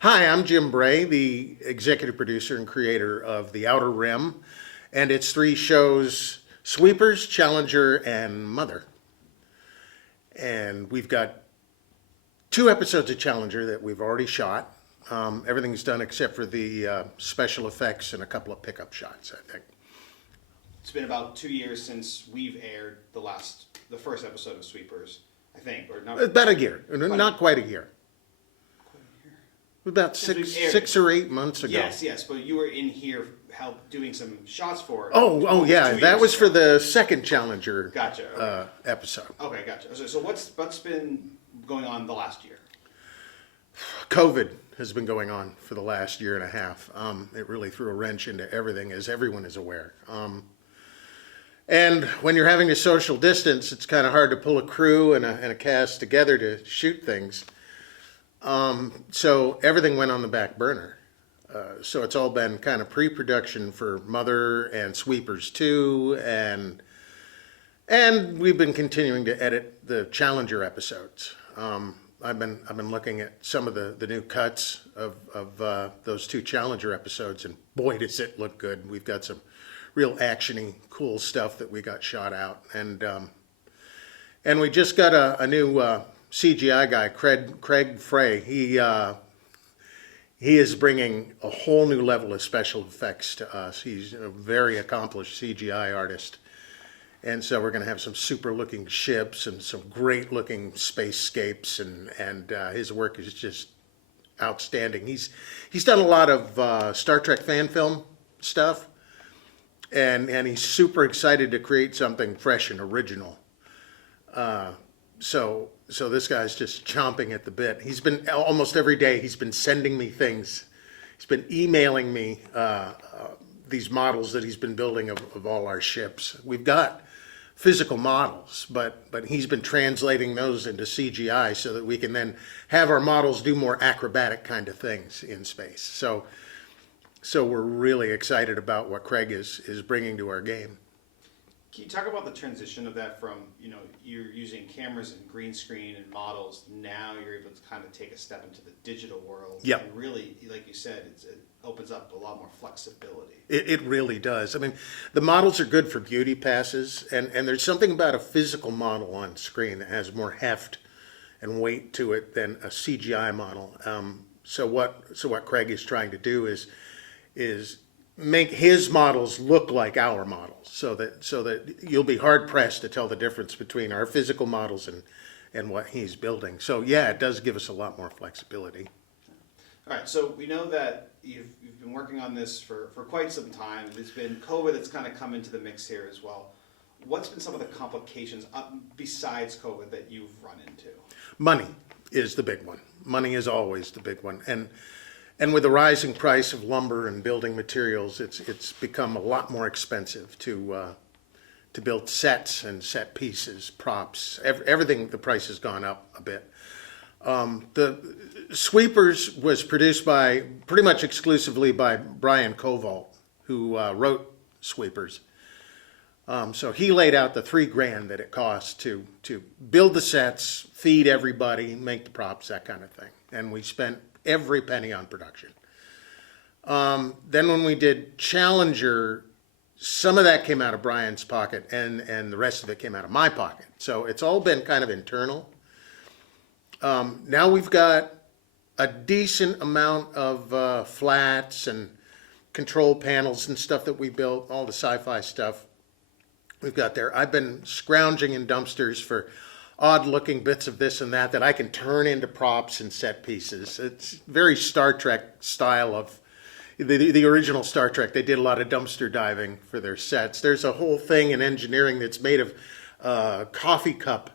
Hi, I'm Jim Bray, the executive producer and creator of The Outer Rim and its three shows Sweepers, Challenger, and Mother. And we've got two episodes of Challenger that we've already shot. Everything's done except for the special effects and a couple of pickup shots, I think. It's been about 2 years since we've aired the first episode of Sweepers, I think, or not. About a year, not quite a year. Quite a year. About Since we've aired six it. or 8 months ago. Yes, but you were in here doing some shots for it. Oh, yeah, 2 that years was for ago. the second Challenger Gotcha. Okay. episode. Okay, gotcha. So what's been going on the last year? COVID has been going on for the last year and a half. It really threw a wrench into everything, as everyone is aware. And when you're having to social distance, it's kind of hard to pull a crew and a cast together to shoot things. So everything went on the back burner. So it's all been kind of pre-production for Mother and Sweepers 2, and we've been continuing to edit the Challenger episodes. I've been looking at some of the new cuts of those two Challenger episodes, and boy, does it look good. We've got some real actiony, cool stuff that we got shot out, and we just got a new CGI guy, Craig Frey. He is bringing a whole new level of special effects to us. He's a very accomplished CGI artist. And so we're going to have some super looking ships and some great looking spacescapes, and his work is just outstanding. He's done a lot of Star Trek fan film stuff, and he's super excited to create something fresh and original. So this guy's just chomping at the bit. He's been almost every day. He's been sending me things. He's been emailing me these models that he's been building of all our ships. We've got physical models, but he's been translating those into CGI so that we can then have our models do more acrobatic kind of things in space. So we're really excited about what Craig is bringing to our game. Can you talk about the transition of that from, you're using cameras and green screen and models, now you're able to kind of take a step into the digital world. Yep. And really, like you said, it opens up a lot more flexibility. It really does. I mean, the models are good for beauty passes, and there's something about a physical model on screen that has more heft and weight to it than a CGI model. So what Craig is trying to do is make his models look like our models, so that you'll be hard pressed to tell the difference between our physical models and what he's building. So yeah, it does give us a lot more flexibility. All right, so we know that you've been working on this for quite some time. There's been COVID that's kind of come into the mix here as well. What's been some of the complications besides COVID that you've run into? Money is the big one. Money is always the big one, and with the rising price of lumber and building materials, it's become a lot more expensive to build sets and set pieces, props, everything. The price has gone up a bit. The Sweepers was produced pretty much exclusively by Brian Koval, who wrote Sweepers. So he laid out the $3,000 that it costs to build the sets, feed everybody, make the props, that kind of thing. And we spent every penny on production. Then when we did Challenger, some of that came out of Brian's pocket, and the rest of it came out of my pocket. So it's all been kind of internal. Now we've got a decent amount of flats and control panels and stuff that we built, all the sci-fi stuff we've got there. I've been scrounging in dumpsters for odd-looking bits of this and that I can turn into props and set pieces. It's very Star Trek style of the original Star Trek. They did a lot of dumpster diving for their sets. There's a whole thing in engineering that's made of coffee cup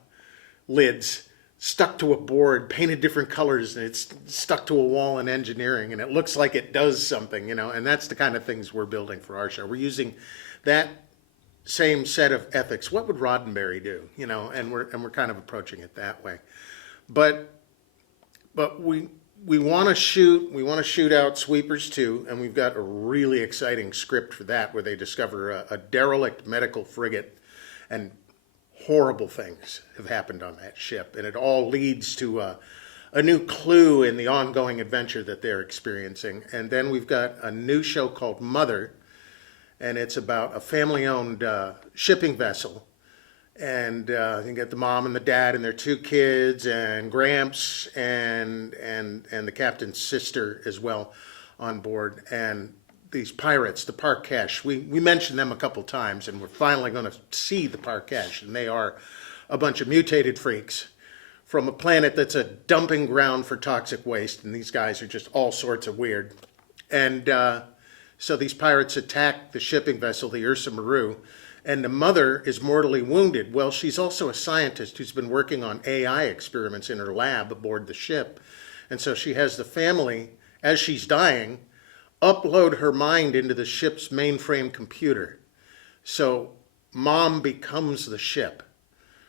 lids stuck to a board, painted different colors, and it's stuck to a wall in engineering, and it looks like it does something, and that's the kind of things we're building for our show. We're using that same set of ethics. What would Roddenberry do? And we're kind of approaching it that way. But we want to shoot out Sweepers 2, and we've got a really exciting script for that, where they discover a derelict medical frigate, and horrible things have happened on that ship, and it all leads to a new clue in the ongoing adventure that they're experiencing. And then we've got a new show called Mother, and it's about a family-owned shipping vessel. And you get the mom and the dad and their two kids and Gramps and the captain's sister as well on board. And these pirates, the Parkesh, we mentioned them a couple times, and we're finally going to see the Parkesh, and they are a bunch of mutated freaks from a planet that's a dumping ground for toxic waste, and these guys are just all sorts of weird. And so these pirates attack the shipping vessel, the Ursa Maru, and the mother is mortally wounded. Well, she's also a scientist who's been working on AI experiments in her lab aboard the ship. And so she has the family, as she's dying, upload her mind into the ship's mainframe computer. So mom becomes the ship.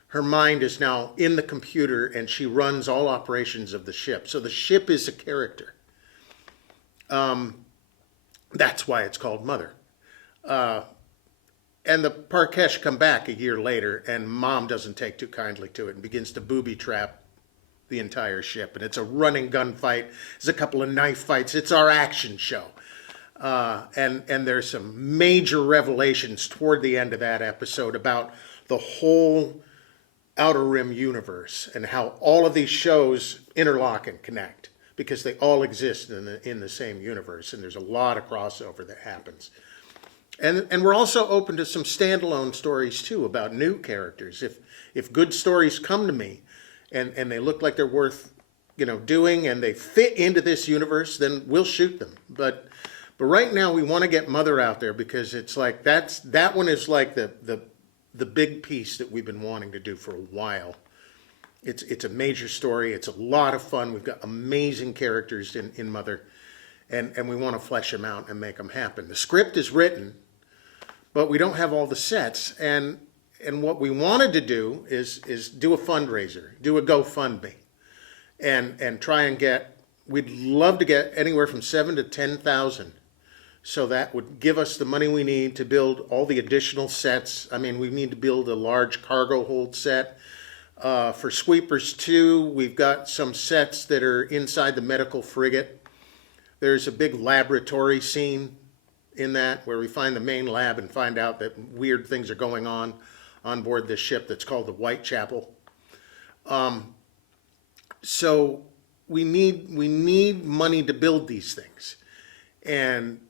Her mind is now in the computer, and she runs all operations of the ship. So the ship is a character. That's why it's called Mother. And the Parkesh come back a year later, and mom doesn't take too kindly to it and begins to booby trap the entire ship. And it's a running gunfight. There's a couple of knife fights. It's our action show. And there's some major revelations toward the end of that episode about the whole Outer Rim universe and how all of these shows interlock and connect because they all exist in the same universe, and there's a lot of crossover that happens. And we're also open to some standalone stories too about new characters. If good stories come to me and they look like they're worth doing and they fit into this universe, then we'll shoot them. But right now we want to get Mother out there because it's like that one is like the big piece that we've been wanting to do for a while. It's a major story. It's a lot of fun. We've got amazing characters in Mother, and we want to flesh them out and make them happen. The script is written, but we don't have all the sets. And what we wanted to do is do a fundraiser, do a GoFundMe, and try and we'd love to get anywhere from 7,000 to 10,000. So that would give us the money we need to build all the additional sets. I mean, we need to build a large cargo hold set. For Sweepers 2, we've got some sets that are inside the medical frigate. There's a big laboratory scene in that where we find the main lab and find out that weird things are going on board this ship that's called the Whitechapel. So we need money to build these things. And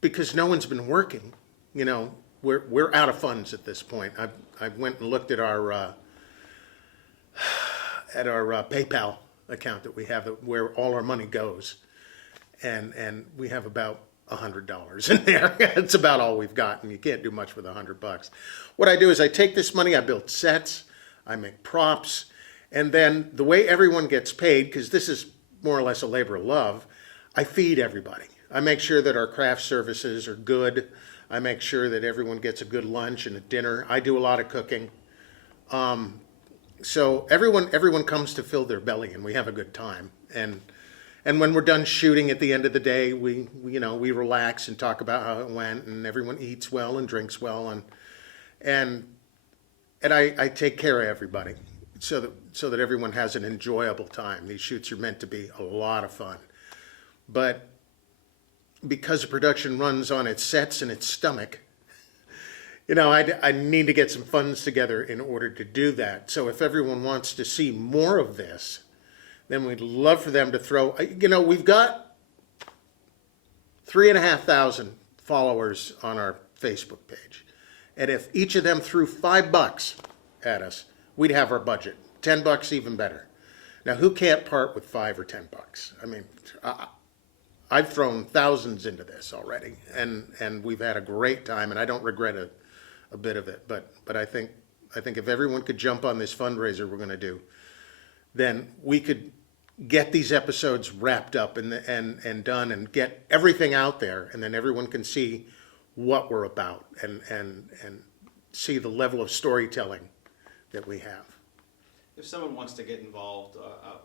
because no one's been working, we're out of funds at this point. I went and looked at our PayPal account that we have, where all our money goes, and we have about $100 in there. It's about all we've got, and you can't do much with $100. What I do is I take this money, I build sets, I make props, and then the way everyone gets paid, because this is more or less a labor of love, I feed everybody. I make sure that our craft services are good. I make sure that everyone gets a good lunch and a dinner. I do a lot of cooking. So everyone comes to fill their belly, and we have a good time. And when we're done shooting at the end of the day, we relax and talk about how it went, and everyone eats well and drinks well, and I take care of everybody so that everyone has an enjoyable time. These shoots are meant to be a lot of fun, but because the production runs on its sets and its stomach, I need to get some funds together in order to do that. So if everyone wants to see more of this, then we'd love for them to throw, we've got 3,500 followers on our Facebook page. And if each of them threw $5 at us, we'd have our budget. $10 even better. Now, who can't part with $5 or $10? I mean, I've thrown thousands into this already, and we've had a great time, and I don't regret a bit of it. But I think if everyone could jump on this fundraiser we're going to do, then we could get these episodes wrapped up and done and get everything out there, and then everyone can see what we're about and see the level of storytelling that we have. If someone wants to get involved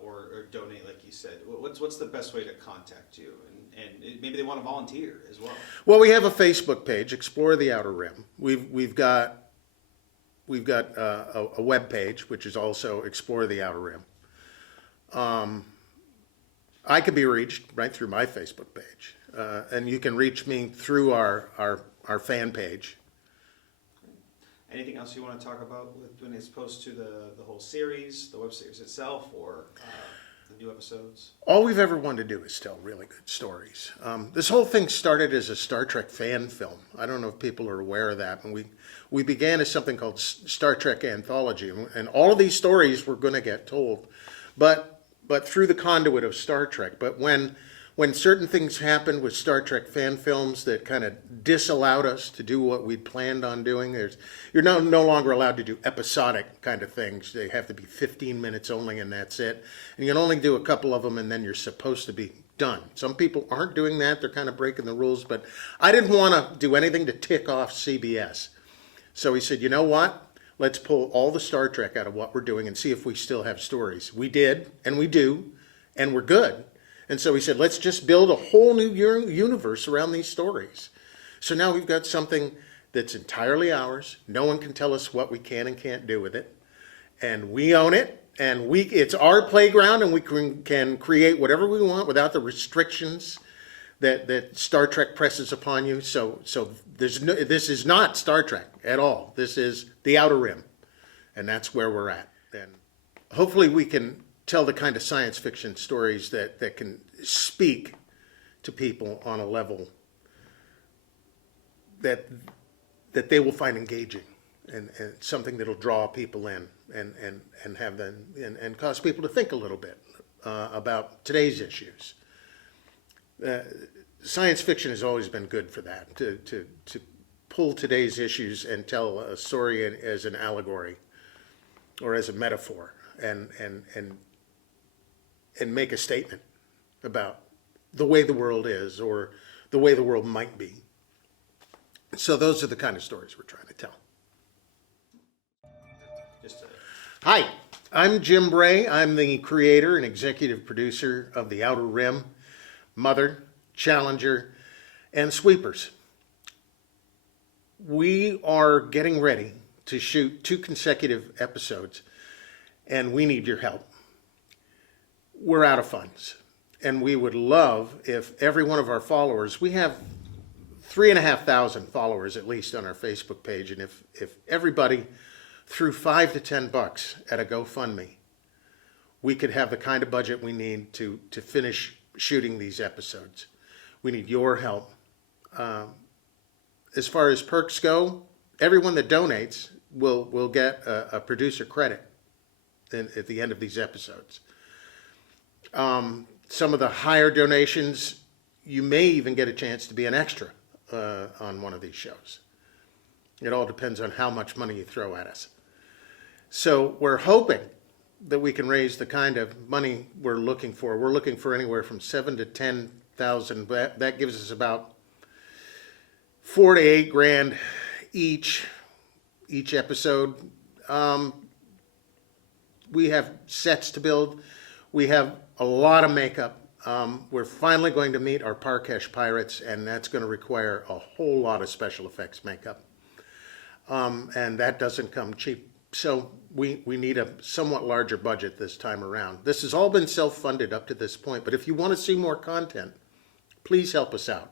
or donate, like you said, what's the best way to contact you? And maybe they want to volunteer as well. Well, we have a Facebook page, Explore the Outer Rim. We've got a web page, which is also Explore the Outer Rim. I could be reached right through my Facebook page. And you can reach me through our fan page. Anything else you want to talk about when it's opposed to the whole series, the web series itself, or the new episodes? All we've ever wanted to do is tell really good stories. This whole thing started as a Star Trek fan film. I don't know if people are aware of that. And we began as something called Star Trek Anthology. And all of these stories were going to get told, but through the conduit of Star Trek. But when certain things happened with Star Trek fan films that kind of disallowed us to do what we'd planned on doing, you're no longer allowed to do episodic kind of things. They have to be 15 minutes only, and that's it. And you can only do a couple of them, and then you're supposed to be done. Some people aren't doing that. They're kind of breaking the rules. But I didn't want to do anything to tick off CBS. So he said, you know what? Let's pull all the Star Trek out of what we're doing and see if we still have stories. We did, and we do, and we're good. And so he said, let's just build a whole new universe around these stories. So now we've got something that's entirely ours. No one can tell us what we can and can't do with it. And we own it. And it's our playground, and we can create whatever we want without the restrictions that Star Trek presses upon you. So this is not Star Trek at all. This is the Outer Rim. And that's where we're at. And hopefully we can tell the kind of science fiction stories that can speak to people on a level that they will find engaging and something that'll draw people in and have them and cause people to think a little bit about today's issues. Science fiction has always been good for that, to pull today's issues and tell a story as an allegory or as a metaphor and make a statement about the way the world is or the way the world might be. So those are the kind of stories we're trying to tell. Hi, I'm Jim Bray. I'm the creator and executive producer of The Outer Rim, Mother, Challenger, and Sweepers. We are getting ready to shoot 2 consecutive episodes, and we need your help. We're out of funds, and we would love if every one of our followers, we have 3,500 followers at least on our Facebook page, and if everybody threw $5 to $10 at a GoFundMe, we could have the kind of budget we need to finish shooting these episodes. We need your help. As far as perks go, everyone that donates will get a producer credit at the end of these episodes. Some of the higher donations, you may even get a chance to be an extra on one of these shows. It all depends on how much money you throw at us. So we're hoping that we can raise the kind of money we're looking for. We're looking for anywhere from $7,000 to $10,000. That gives us about $4,000 to $8,000 each episode. We have sets to build. We have a lot of makeup. We're finally going to meet our Parkesh pirates, and that's going to require a whole lot of special effects makeup. And that doesn't come cheap. So we need a somewhat larger budget this time around. This has all been self-funded up to this point, but if you want to see more content, please help us out.